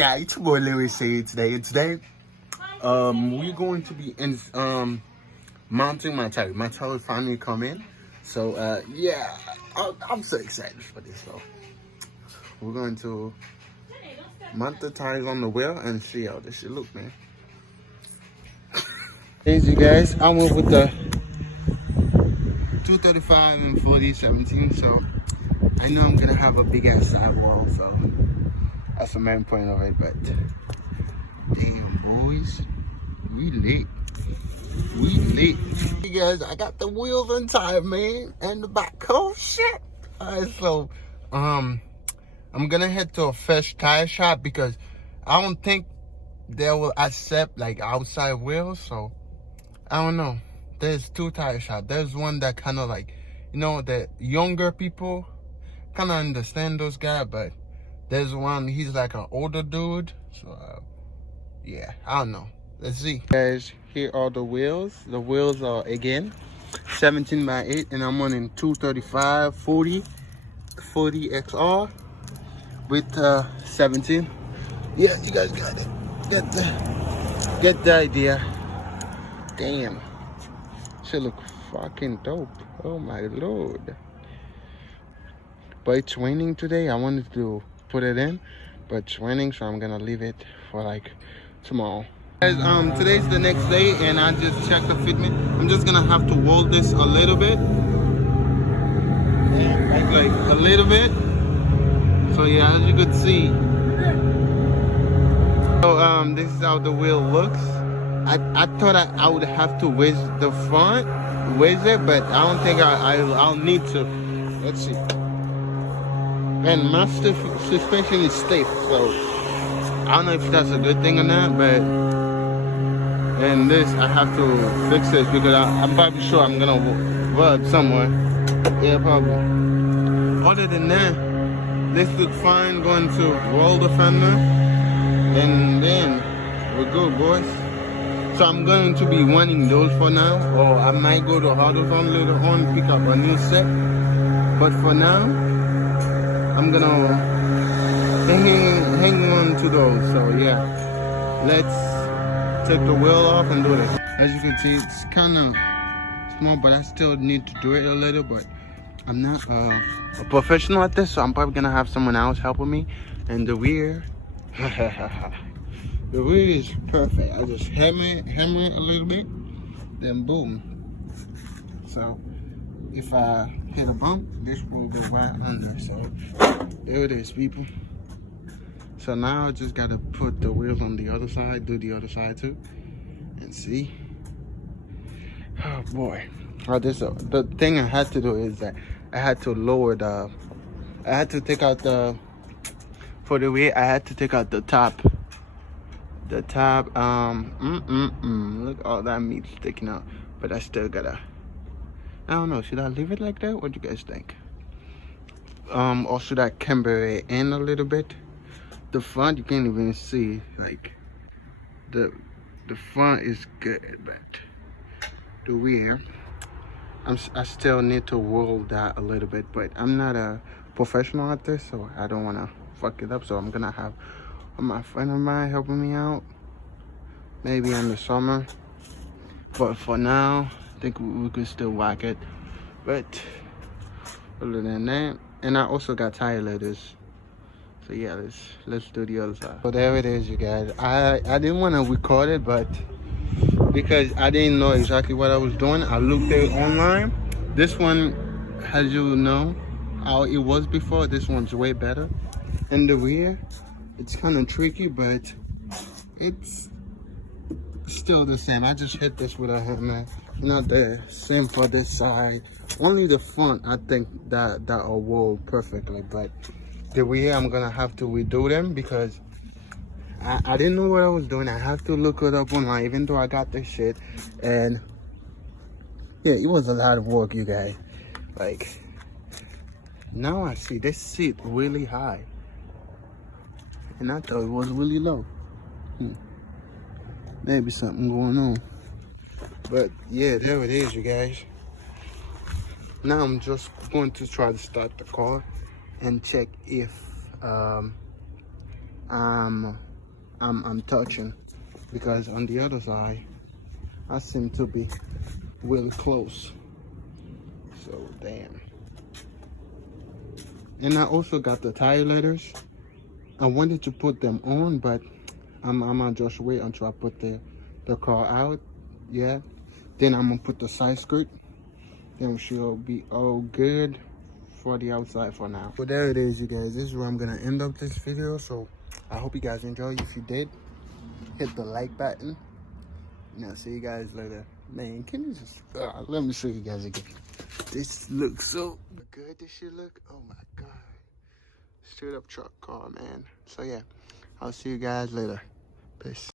guys, it's your boy Larry Say today. And today, we're going to be in mounting my tire. My tire finally come in. So yeah, I'm so excited for this though. We're going to mount the tires on the wheel and see how this should look, man. Hey you guys, I went with the 235 and 4017, so I know I'm gonna have a big ass sidewall, so that's the main point of it. But damn boys, we lit. Hey guys, I got the wheels and tire, man, and the back. Oh shit. Alright, so I'm gonna head to a fresh tire shop because I don't think they will accept like outside wheels. So I don't know. There's two tire shops. There's one that kind of like, you know, the younger people kind of understand those guys, but there's one, he's like an older dude. So yeah, I don't know. Let's see. Guys, here are the wheels. The wheels are again 17 by 8, and I'm running 235 40 XR with 17. Yeah, you guys got it. Get the idea. Damn, should look fucking dope. Oh my lord. But it's raining today. I wanted to put it in, but it's raining, so I'm gonna leave it for like tomorrow. Guys, today's the next day and I just checked the fitment. I'm just gonna have to roll this a little bit. Yeah, like a little bit. So yeah, as you could see. So this is how the wheel looks. I thought I would have to raise the front, raise it, but I don't think I'll need to. Let's see. And my suspension is stiff, so I don't know if that's a good thing or not, but and this I have to fix this because I'm probably sure I'm gonna rub somewhere. Yeah, probably. Other than that, this looks fine. Going to roll the fender, and then we're good, boys. So I'm going to be running those for now, or I might go to AutoZone later on, pick up a new set. But for now, I'm gonna hang on to those. So yeah, let's take the wheel off and do it. As you can see, it's kind of small, but I still need to do it a little. But I'm not a professional at this, so I'm probably gonna have someone else helping me. And the rear. The rear is perfect. I just hammer it a little bit, then boom. So if I hit a bump, this will go right under. So there it is, people. So now I just gotta put the wheels on the other side, do the other side too, and see. Oh boy. The thing I had to do is that I had to lower I had to take out for the rear, I had to take out the top. Look, all that meat sticking out, but I still gotta, I don't know, should I leave it like that? What do you guys think? Or should I camber it in a little bit? The front, you can't even see, like, the front is good, but the rear, I still need to roll that a little bit, but I'm not a professional at this, so I don't want to fuck it up, so I'm gonna have my friend of mine helping me out, maybe in the summer. But for now, I think we could still whack it. But other than that, and I also got tire letters. So yeah, let's do the other side. So there it is, you guys. I didn't want to record it, but because I didn't know exactly what I was doing, I looked it online. This one, as you know how it was before, this one's way better. In the rear, it's kind of tricky, but it's still the same. I just hit this with a hammer. Not the same for this side. Only the front, I think that will roll perfectly, but the rear, I'm gonna have to redo them because I didn't know what I was doing. I have to look it up online, even though I got this shit. And yeah, it was a lot of work, you guys. Like, now I see this seat really high, and I thought it was really low. Maybe something going on. But yeah, there it is, you guys. Now I'm just going to try to start the car and check if I'm I'm touching, because on the other side I seem to be really close. So damn. And I also got the tire letters. I wanted to put them on, but I'm gonna just wait until I put the car out. Yeah, then I'm gonna put the side skirt, then we should be all good for the outside for now. So there it is, you guys. This is where I'm gonna end up this video. So I hope you guys enjoyed. If you did, hit the like button. Now see you guys later. Man, can you just let me show you guys again. This looks so good. This shit look, oh my god, straight up truck car, man. So yeah, I'll see you guys later. Peace.